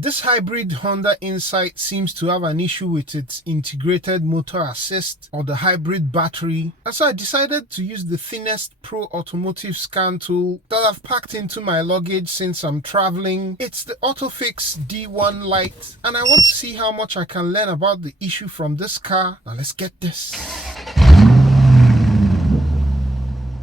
This hybrid Honda Insight seems to have an issue with its integrated motor assist or the hybrid battery, and so I decided to use the thinnest Pro automotive scan tool that I've packed into my luggage since I'm traveling. It's the Otofix D1 Lite, and I want to see how much I can learn about the issue from this car. Now let's get this.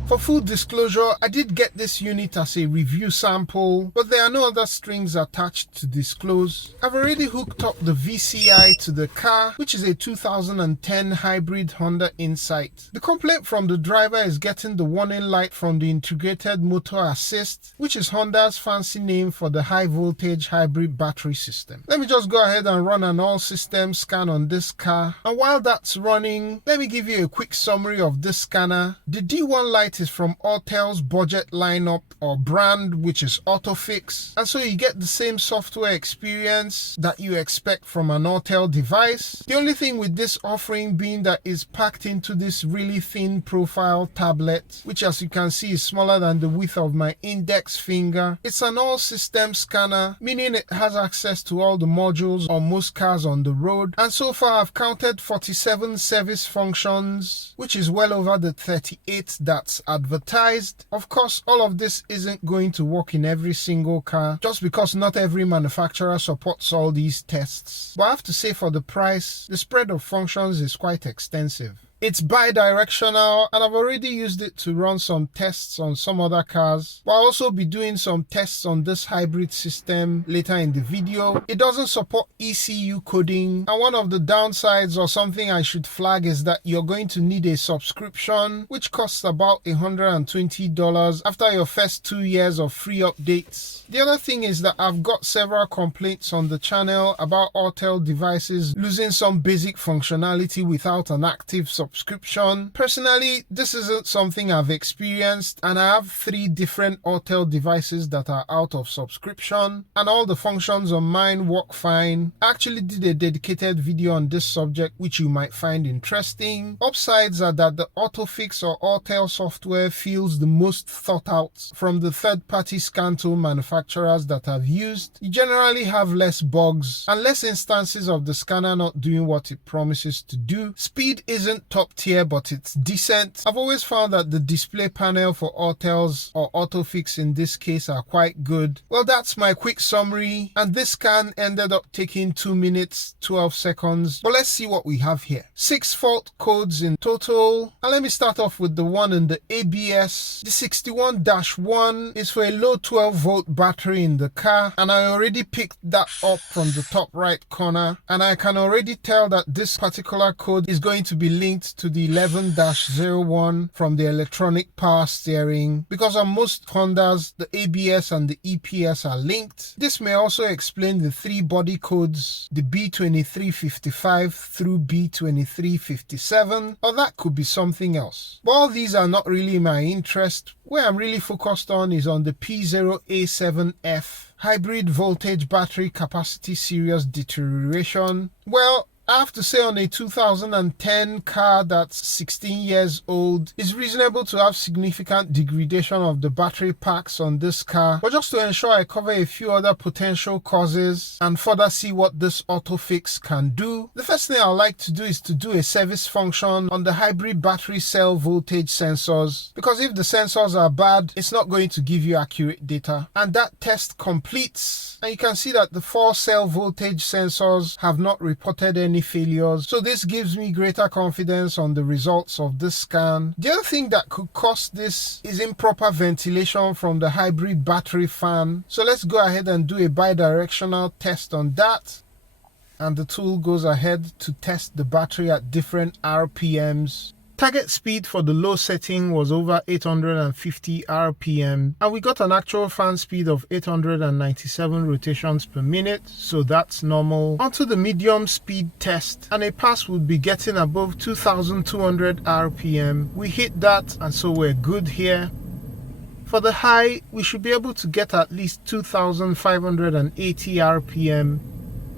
For full disclosure, I did get this unit as a review sample, but there are no other strings attached to disclose. I've already hooked up the VCI to the car, which is a 2010 hybrid Honda Insight. The complaint from the driver is getting the warning light from the integrated motor assist, which is Honda's fancy name for the high voltage hybrid battery system. Let me just go ahead and run an all system scan on this car, and while that's running, let me give you a quick summary of this scanner. The D1 Lite is from Autel's budget lineup or brand, which is Otofix, and so you get the same software experience that you expect from an Autel device. The only thing with this offering being that it's packed into this really thin profile tablet, which as you can see is smaller than the width of my index finger. It's an all system scanner, meaning it has access to all the modules on most cars on the road, and so far I've counted 47 service functions, which is well over the 38 that's advertised. Of course, all of this isn't going to work in every single car just because not every manufacturer supports all these tests. But I have to say, for the price, the spread of functions is quite extensive. It's bi-directional, and I've already used it to run some tests on some other cars, but I'll also be doing some tests on this hybrid system later in the video. It doesn't support ECU coding, and one of the downsides or something I should flag is that you're going to need a subscription, which costs about $120 after your first 2 years of free updates. The other thing is that I've got several complaints on the channel about Autel devices losing some basic functionality without an active subscription. Personally, this isn't something I've experienced, and I have 3 different Autel devices that are out of subscription, and all the functions on mine work fine. I actually did a dedicated video on this subject, which you might find interesting. Upsides are that the Otofix or Autel software feels the most thought out from the third-party scan tool manufacturers that I've used. You generally have less bugs and less instances of the scanner not doing what it promises to do. Speed isn't top tier, but it's decent. I've always found that the display panel for Autel's or Otofix in this case are quite good. Well, that's my quick summary, and this scan ended up taking 2 minutes 12 seconds. But let's see what we have here. 6 fault codes in total, and let me start off with the one in the ABS. The 61-1 is for a low 12 volt battery in the car, and I already picked that up from the top right corner, and I can already tell that this particular code is going to be linked to the 11-01 from the electronic power steering, because on most Hondas the ABS and the EPS are linked. This may also explain the 3 body codes, the B2355 through B2357, or that could be something else. But all these are not really my interest. Where I'm really focused on is on the P0A7F hybrid voltage battery capacity serious deterioration. Well, I have to say, on a 2010 car that's 16 years old, it's reasonable to have significant degradation of the battery packs on this car. But just to ensure I cover a few other potential causes and further see what this Otofix can do, the first thing I'd like to do is to do a service function on the hybrid battery cell voltage sensors, because if the sensors are bad, it's not going to give you accurate data. And that test completes, and you can see that the 4 cell voltage sensors have not reported any failures, so this gives me greater confidence on the results of this scan. The other thing that could cause this is improper ventilation from the hybrid battery fan, so let's go ahead and do a bidirectional test on that, and the tool goes ahead to test the battery at different RPMs. Target speed for the low setting was over 850 RPM, and we got an actual fan speed of 897 rotations per minute, so that's normal. Onto the medium speed test, and a pass would be getting above 2200 RPM. We hit that, and so we're good here. For the high, we should be able to get at least 2580 RPM,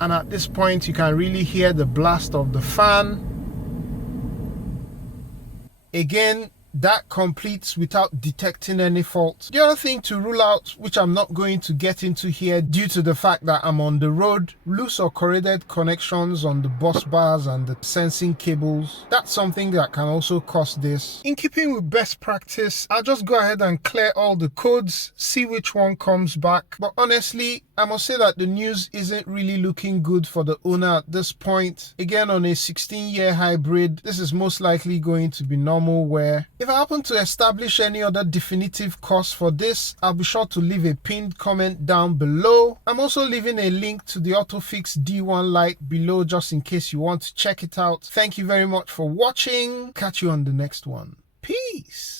and at this point you can really hear the blast of the fan. Again, that completes without detecting any fault. The other thing to rule out, which I'm not going to get into here due to the fact that I'm on the road, loose or corroded connections on the bus bars and the sensing cables. That's something that can also cause this. In keeping with best practice, I'll just go ahead and clear all the codes, see which one comes back. But honestly, I must say that the news isn't really looking good for the owner at this point. Again, on a 16-year hybrid, this is most likely going to be normal wear. If I happen to establish any other definitive cause for this, I'll be sure to leave a pinned comment down below. I'm also leaving a link to the Otofix D1 Lite below just in case you want to check it out. Thank you very much for watching. Catch you on the next one. Peace.